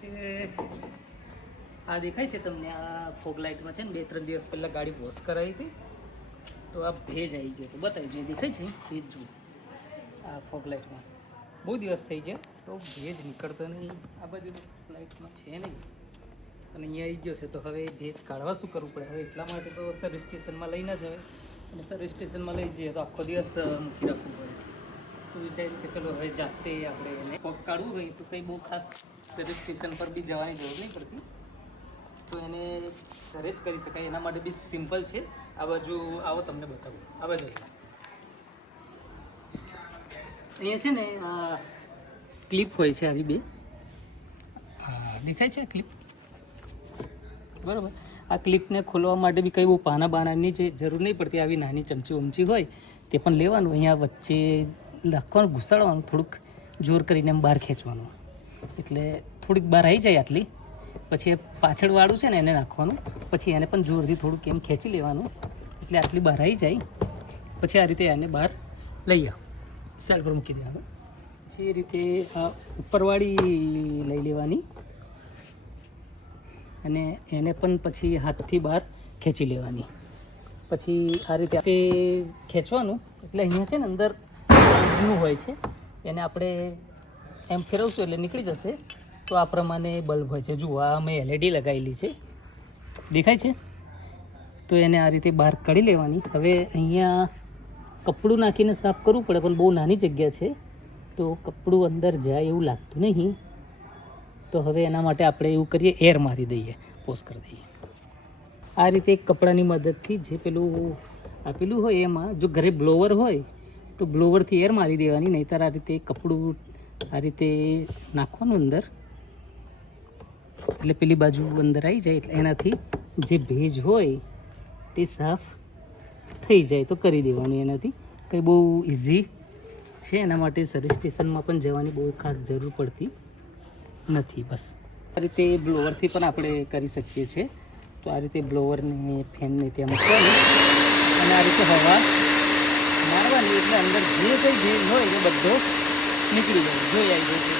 છે આ દેખાય છે તમને, આ ફોગ લાઇટમાં છે ને 2-3 દિવસ પહેલાં ગાડી વોશ કરાવી હતી તો આ ભેજ આવી ગયો તો બતાવી જે દેખાય છે ભેજ જુઓ આ ફોગ લાઇટમાં બહુ દિવસ થઈ ગયા તો ભેજ નીકળતો નહીં, આ બાજુ લાઇટમાં છે નહીં અને અહીંયા આવી ગયો છે તો હવે ભેજ કાઢવા શું કરવું પડે. હવે એટલા માટે તો સર્વિસ સ્ટેશનમાં લઈ ના જવાય અને સર્વિસ સ્ટેશનમાં લઈ જઈએ તો આખો દિવસ મૂકી રાખવું પડે. તો વિચાર્યું કે ચલો હવે જાતે આપણે એને ફોગ કાઢવું હોય તો કંઈ બહુ ખાસ સર્વિસ સ્ટેશન પર બી જવાની જરૂર નહીં પડતી, તો એને ઘરે જ કરી શકાય. એના માટે બી સિમ્પલ છે. આ બાજુ આવો તમને બતાવું, આ બાજુ અહીંયા છે ને ક્લિપ હોય છે આવી બે, દેખાય છે ક્લિપ બરાબર. આ ક્લિપને ખોલવા માટે બી કંઈ બહુ પાના બાનાની જે જરૂર નહીં પડતી, આવી નાની ચમચી વમચી હોય તે પણ લેવાનું, અહીંયા વચ્ચે નાખવાનું, ઘુસાડવાનું, થોડુંક જોર કરીને એમ બહાર ખેંચવાનું એટલે થોડીક બહાર આવી જાય આટલી. પછી એ પાછળવાળું છે ને એને નાખવાનું, પછી એને પણ જોરથી થોડુંક એમ ખેંચી લેવાનું એટલે આટલી બહાર આવી જાય. પછી આ રીતે એને બહાર લઈ આવો, સાઈડ પર મૂકી દેવાનું. પછી એ રીતે આ ઉપરવાળી લઈ લેવાની અને એને પણ પછી હાથથી બહાર ખેંચી લેવાની. પછી આ રીતે તે ખેંચવાનું એટલે અહીંયા છે ને અંદર બ્લુ હોય છે, એને આપણે એમ ફેરવશું એટલે નીકળી જશે. તો આ પ્રમાણે બલ્બ હોય છે. જુઓ આ મેં એલઈડી લગાવેલી છે, દેખાય છે. તો એને આ રીતે બહાર કાઢી લેવાની. હવે અહીંયા કપડું નાખીને સાફ કરવું પડે પણ બહુ નાની જગ્યા છે તો કપડું અંદર જાય એવું લાગતું નહીં. તો હવે એના માટે આપણે એવું કરીએ, એર મારી દઈએ, પોઝ કરી દઈએ. આ રીતે એક કપડાની મદદથી જે પેલું આપેલું હોય એમાં જો ઘરે બ્લોવર હોય તો બ્લોવરથી એર મારી દેવાની, નહીંતર આ રીતે કપડું આ રીતે નાખવાનું અંદર એટલે પેલી બાજુ અંદર આવી જાય એટલે એનાથી જે ભેજ હોય તે સાફ થઈ જાય. તો કરી દેવાનું એનાથી, કંઈ બહુ ઇઝી છે. એના માટે સર્વિસ સ્ટેશનમાં પણ જવાની બહુ ખાસ જરૂર પડતી નથી. બસ આ રીતે બ્લોવરથી પણ આપણે કરી શકીએ છીએ. તો આ રીતે બ્લોવરને ફેનને ત્યાં મૂકવાનું અને આ રીતે હવા મારવાની એટલે અંદર જે કંઈ ભેજ હોય એ બધો નીકળી જાય. જોઈ આવી જાય